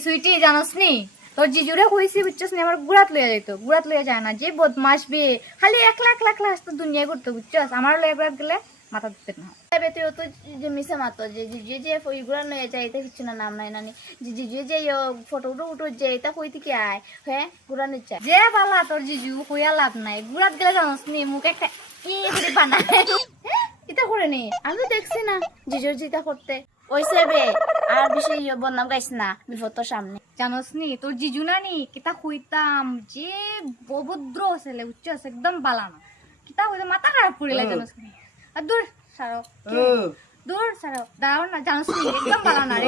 সুইটি জানোস নি তোর জিজুরে কইছি বুঝছস নি আমার গুড়াত লইয়া যাইতো গুড়াত লইয়া যায় না যে বদমাস বে খালি এক লাখ লাখ লাখ তো দুনিয়া করতে বুঝছস আমার লইয়া গুড়াত গেলে মাথা দিতে না তবে তুই তো যে মিশে মাতো যে জিজু যে ওইগুলা নয়ে যায় এটা কিছু না নাম নাই নানি যে জিজু যে ফটো উঠো যে এটা কই থেকে আয় হ্যাঁ গুড়া নিচ্ছে যে বালা তোর জিজু কইয়া লাভ নাই গুড়াত গেলে জানোস নি মুখ একটা ই করে বানায় এটা করে নি আমি তো দেখছি না জিজুর যেটা করতে ওইসে বে আর বেশি বদনাম গাইছ না বিপদ তোর সামনে জানোস নি তোর জিজু না নি কিতা কইতাম যে অভদ্র ছেলে বুঝছস একদম বালা না কিতা কইতাম মাথা খারাপ করিলা জানোস নি আর দূর সারো দূর সারো দাঁড়াও না জানোস নি একদম বালা না রে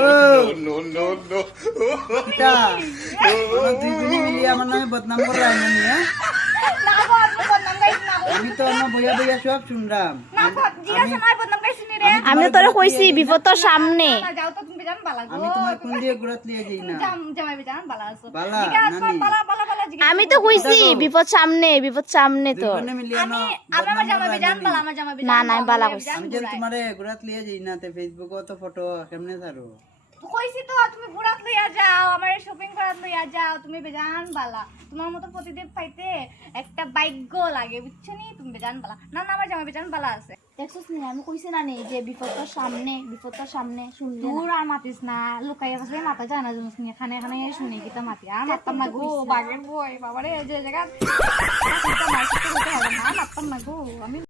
কিটা আমার দুই জনে মিলিয়ে আমার নামে বদনাম করে রাখলেন হ্যাঁ না গো আপনি বদনাম গাইছ না গো আমি তো আমার বইয়া বইয়া সব শুনলাম না গো জিজ্ঞাসা নাই বদনাম গাইছ নি রে আমি তোরে কইছি বিপদ তোর সামনে যাও তো তুমি জান বালা গো আমি তোমার কোন দিয়ে গুড়াত লিয়ে যাই না জামাই জান বালা আছো বালা, জিজ্ঞাসা নানি। বালা বালা বালা জিজ্ঞাসা আমি তো কইছি বিপদ সামনে দুই তোর জনে মিলিয়ে আমি আমার আমার জামাই জান বালা আমার জামাই না, না, আমি বালা কইছি। আমি যে তোমারে গুড়াত লিয়ে যাই না তে ফেসবুকে তো ফটো কেমনে ছাড়ো কইছি তো তুমি বুড়াত লইয়া যাও আমার শপিং করাত লইয়া যাও তুমি বেজান বালা তোমার মতো প্রতিদিন পাইতে একটা ভাগ্য লাগে বুঝছো নি তুমি বেজান বালা না না আমার জামাই বেজান বালা আছে দেখছিস নি আমি কইছি না নি যে বিপদ তোর সামনে শুনলি না দূর আর মাতিস না লুকাইয়া বসলে মাথা যায় না জানিস নি খানে খানে শুনে কিতা মাতি আর মারতাম না গো বাগের বই বাবারে যে জায়গা মারতাম না গো আমি